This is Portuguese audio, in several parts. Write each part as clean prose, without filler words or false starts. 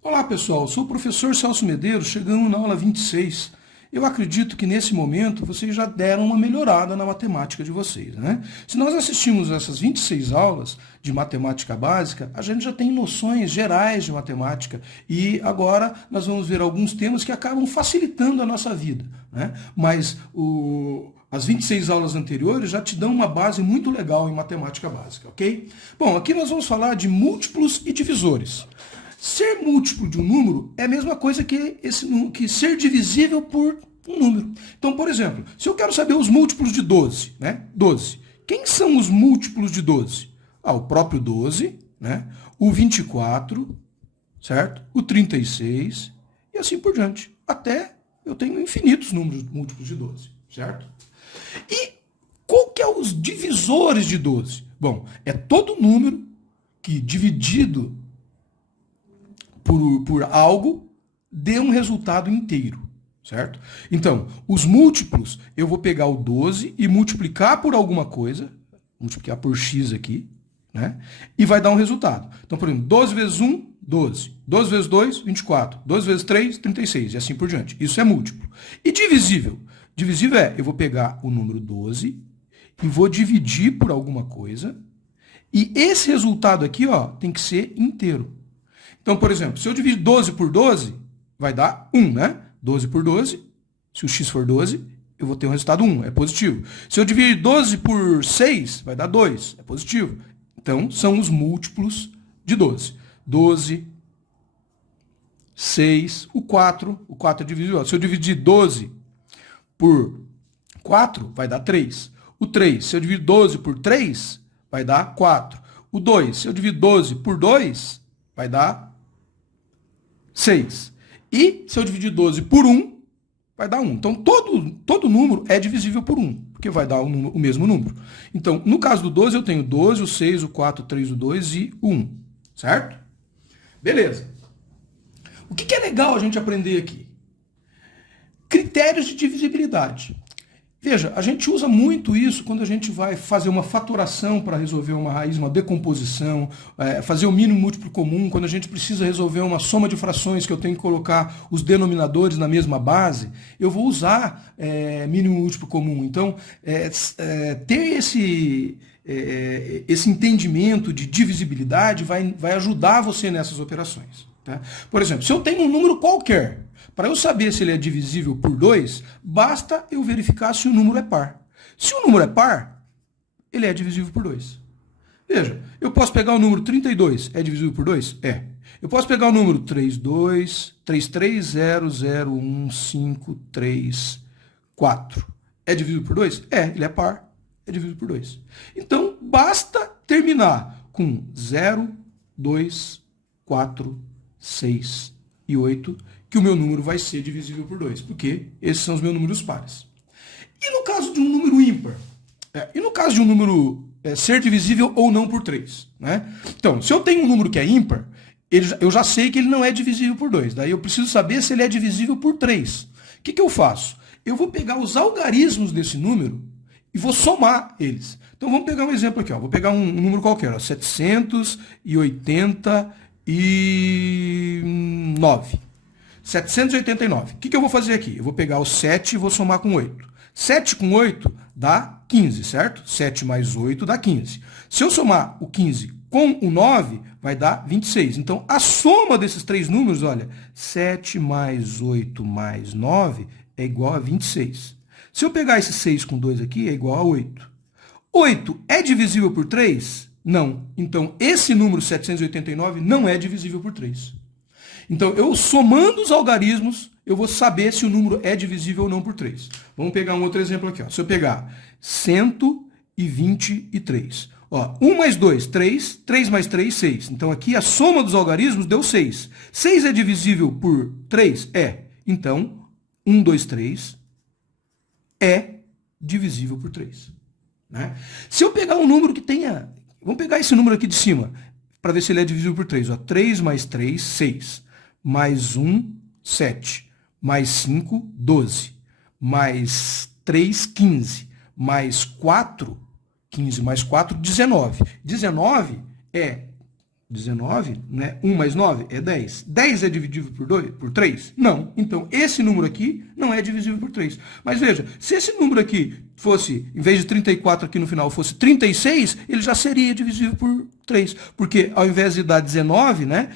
Olá pessoal, sou o professor Celso Medeiros, chegando na aula 26. Eu acredito que nesse momento vocês já deram uma melhorada na matemática de vocês, né? Se nós assistimos essas 26 aulas de matemática básica, a gente já tem noções gerais de matemática e agora nós vamos ver alguns temas que acabam facilitando a nossa vida, né? Mas as 26 aulas anteriores já te dão uma base muito legal em matemática básica, ok? Bom, aqui nós vamos falar de múltiplos e divisores. Ser múltiplo de um número é a mesma coisa que ser divisível por um número. Então, por exemplo, se eu quero saber os múltiplos de 12, né? 12. Quem são os múltiplos de 12? O próprio 12, né? O 24, certo? O 36 e assim por diante. Até eu tenho infinitos números múltiplos de 12, certo? E qual que é os divisores de 12? Bom, é todo número que dividido por algo, dê um resultado inteiro, certo? Então, os múltiplos, eu vou pegar o 12 e multiplicar por alguma coisa, multiplicar por x aqui, né? E vai dar um resultado. Então, por exemplo, 12 vezes 1, 12. 12 vezes 2, 24. 12 vezes 3, 36, e assim por diante. Isso é múltiplo. E divisível? Divisível eu vou pegar o número 12 e vou dividir por alguma coisa, e esse resultado aqui, ó, tem que ser inteiro. Então, por exemplo, se eu dividir 12 por 12, vai dar 1, né? 12 por 12, se o x for 12, eu vou ter um resultado 1, é positivo. Se eu dividir 12 por 6, vai dar 2, é positivo. Então, são os múltiplos de 12. 12, 6, o 4 é divisível. Se eu dividir 12 por 4, vai dar 3. O 3, se eu dividir 12 por 3, vai dar 4. O 2, se eu dividir 12 por 2, vai dar 6. E se eu dividir 12 por 1, vai dar 1. Então, todo número é divisível por 1, porque vai dar o mesmo número. Então, no caso do 12, eu tenho 12, o 6, o 4, o 3, o 2 e o 1. Certo? Beleza. O que é legal a gente aprender aqui? Critérios de divisibilidade. Veja, a gente usa muito isso quando a gente vai fazer uma fatoração para resolver uma raiz, uma decomposição, fazer o mínimo múltiplo comum, quando a gente precisa resolver uma soma de frações que eu tenho que colocar os denominadores na mesma base, eu vou usar mínimo múltiplo comum. Então, ter esse entendimento de divisibilidade vai ajudar você nessas operações. Tá? Por exemplo, se eu tenho um número qualquer, para eu saber se ele é divisível por 2, basta eu verificar se o número é par. Se o número é par, ele é divisível por 2. Veja, eu posso pegar o número 32, é divisível por 2? É. Eu posso pegar o número 33001534. É divisível por 2? É, ele é par, é divisível por 2. Então, basta terminar com 0, 2, 4, 6 e 8, que o meu número vai ser divisível por 2, porque esses são os meus números pares. E no caso de um número ímpar? E no caso de um número ser divisível ou não por 3? Né? Então, se eu tenho um número que é ímpar, eu já sei que ele não é divisível por 2. Daí eu preciso saber se ele é divisível por 3. O que eu faço? Eu vou pegar os algarismos desse número e vou somar eles. Então vamos pegar um exemplo aqui. Ó. Vou pegar um número qualquer, ó, 789. 789. O que eu vou fazer aqui? Eu vou pegar o 7 e vou somar com 8. 7 com 8 dá 15, certo? 7 mais 8 dá 15. Se eu somar o 15 com o 9, vai dar 26. Então, a soma desses três números, olha, 7 mais 8 mais 9 é igual a 26. Se eu pegar esse 6 com 2 aqui, é igual a 8. 8 é divisível por 3? Não. Então, esse número 789 não é divisível por 3. Então, eu somando os algarismos, eu vou saber se o número é divisível ou não por 3. Vamos pegar um outro exemplo aqui. Ó. Se eu pegar 123. Ó, 1 mais 2, 3. 3 mais 3, 6. Então, aqui a soma dos algarismos deu 6. 6 é divisível por 3? É. Então, 1, 2, 3 é divisível por 3. Né? Se eu pegar um número que tenha... Vamos pegar esse número aqui de cima, para ver se ele é divisível por 3. Ó, 3 mais 3, 6. Mais 1, 7. Mais 5, 12. Mais 3, 15. Mais 4, 15 mais 4, 19. 19 é 19, né? 1 mais 9 é 10. 10 é dividível por 3? Não. Então, esse número aqui não é divisível por 3. Mas veja, se esse número aqui fosse, em vez de 34 aqui no final, fosse 36, ele já seria divisível por 3. Porque ao invés de dar 19, né?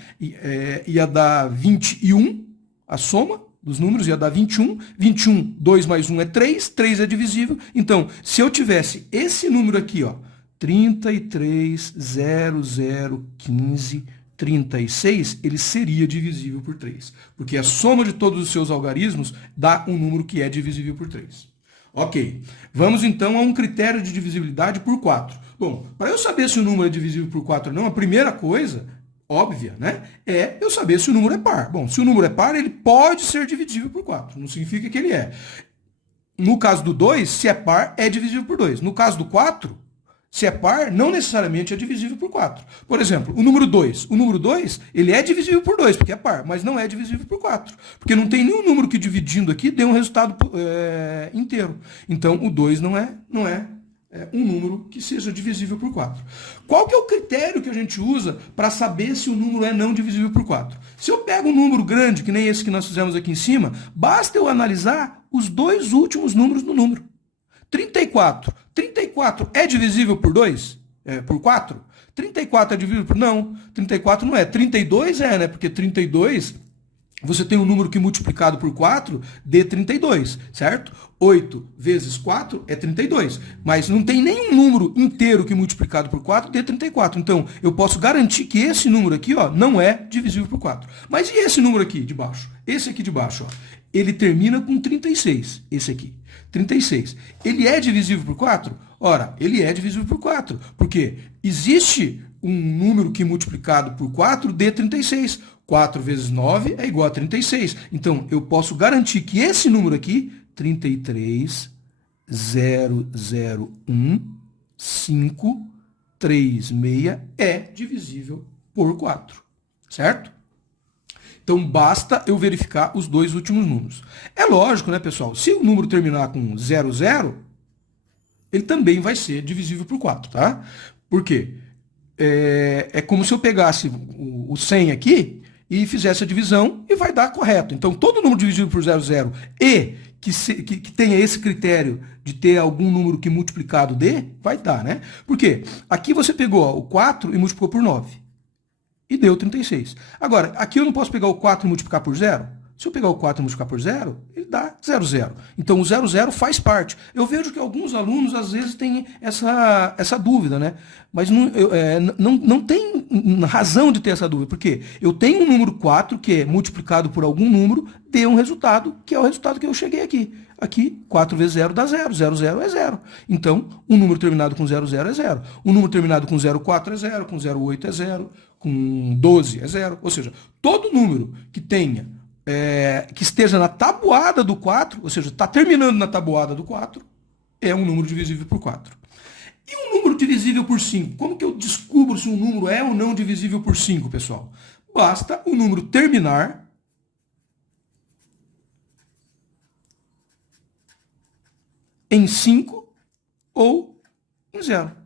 Ia dar 21, a soma dos números ia dar 21. 21, 2 mais 1 é 3. 3 é divisível. Então, se eu tivesse esse número aqui, ó, 33,0015,36, ele seria divisível por 3. Porque a soma de todos os seus algarismos dá um número que é divisível por 3. Ok. Vamos então a um critério de divisibilidade por 4. Bom, para eu saber se o número é divisível por 4 ou não, a primeira coisa, óbvia, né, é eu saber se o número é par. Bom, se o número é par, ele pode ser divisível por 4. Não significa que ele é. No caso do 2, se é par, é divisível por 2. No caso do 4, se é par, não necessariamente é divisível por 4. Por exemplo, o número 2. O número 2, ele é divisível por 2, porque é par, mas não é divisível por 4. Porque não tem nenhum número que dividindo aqui dê um resultado inteiro. Então, o 2 não é um número que seja divisível por 4. Qual que é o critério que a gente usa para saber se o número é não divisível por 4? Se eu pego um número grande, que nem esse que nós fizemos aqui em cima, basta eu analisar os dois últimos números do número. 34. 34 é divisível por 2? Por 4? 34 é divisível por... Não, 34 não é. 32 é, né? Porque 32, você tem um número que multiplicado por 4 dê 32, certo? 8 vezes 4 é 32. Mas não tem nenhum número inteiro que multiplicado por 4 dê 34. Então, eu posso garantir que esse número aqui, ó, não é divisível por 4. Mas e esse número aqui de baixo? Esse aqui de baixo, ó. Ele termina com 36, esse aqui. 36. Ele é divisível por 4? Ora, ele é divisível por 4. Porque existe um número que multiplicado por 4 dê 36. 4 vezes 9 é igual a 36. Então, eu posso garantir que esse número aqui, 33,001,536, é divisível por 4. Certo? Então, basta eu verificar os dois últimos números. É lógico, né, pessoal? Se o número terminar com 00, ele também vai ser divisível por 4, tá? Por quê? É como se eu pegasse o 100 aqui e fizesse a divisão e vai dar correto. Então, todo número divisível por 00 e que tenha esse critério de ter algum número que multiplicado dê, vai dar, né? Por quê? Aqui você pegou, ó, o 4 e multiplicou por 9. E deu 36. Agora, aqui eu não posso pegar o 4 e multiplicar por 0? Se eu pegar o 4 e multiplicar por 0, ele dá 00. Então, o 00 faz parte. Eu vejo que alguns alunos, às vezes, têm essa dúvida, né? Mas não tem razão de ter essa dúvida. Por quê? Eu tenho um número 4, que é multiplicado por algum número, dê um resultado, que é o resultado que eu cheguei aqui. Aqui, 4 vezes 0 dá 0. 00 é 0. Então, um número terminado com 00 é 0. Um número terminado com 04 é 0. Com 08 é 0. Com 12 é 0. Ou seja, todo número que tenha, que esteja na tabuada do 4, ou seja, está terminando na tabuada do 4, é um número divisível por 4. E um número divisível por 5? Como que eu descubro se um número é ou não divisível por 5, pessoal? Basta o número terminar em 5 ou em 0.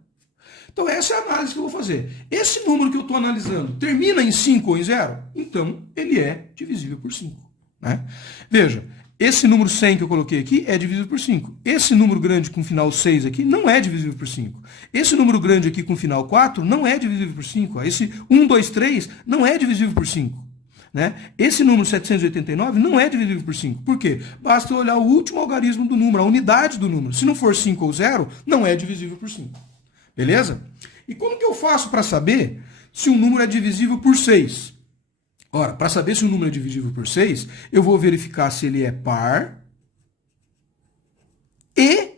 Então, essa é a análise que eu vou fazer. Esse número que eu estou analisando termina em 5 ou em 0? Então, ele é divisível por 5. Né? Veja, esse número 100 que eu coloquei aqui é divisível por 5. Esse número grande com final 6 aqui não é divisível por 5. Esse número grande aqui com final 4 não é divisível por 5. Esse 1, 2, 3 não é divisível por 5. Né? Esse número 789 não é divisível por 5. Por quê? Basta eu olhar o último algarismo do número, a unidade do número. Se não for 5 ou 0, não é divisível por 5. Beleza? E como que eu faço para saber se um número é divisível por 6? Ora, para saber se um número é divisível por 6, eu vou verificar se ele é par e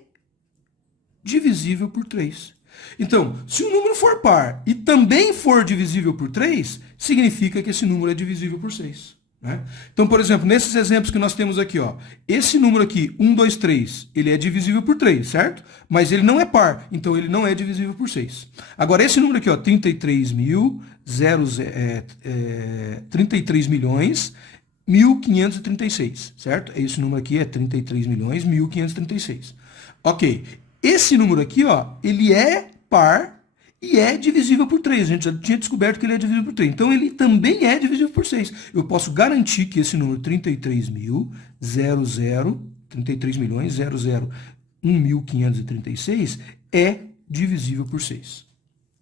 divisível por 3. Então, se um número for par e também for divisível por 3, significa que esse número é divisível por 6. Né? Então, por exemplo, nesses exemplos que nós temos aqui, ó, esse número aqui, 1, 2, 3, ele é divisível por 3, certo? Mas ele não é par, então ele não é divisível por 6. Agora, esse número aqui, ó, 33 milhões, 1.536, certo? Esse número aqui é 33 milhões, 1.536. Ok. Esse número aqui, ó, ele é par e é divisível por 3. A gente já tinha descoberto que ele é divisível por 3. Então, ele também é divisível por 6. Eu posso garantir que esse número 33.001.536 é divisível por 6.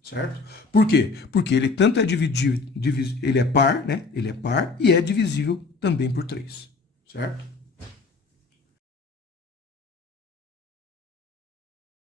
Certo? Por quê? Porque ele tanto é ele é par, né? Ele é par e é divisível também por 3. Certo?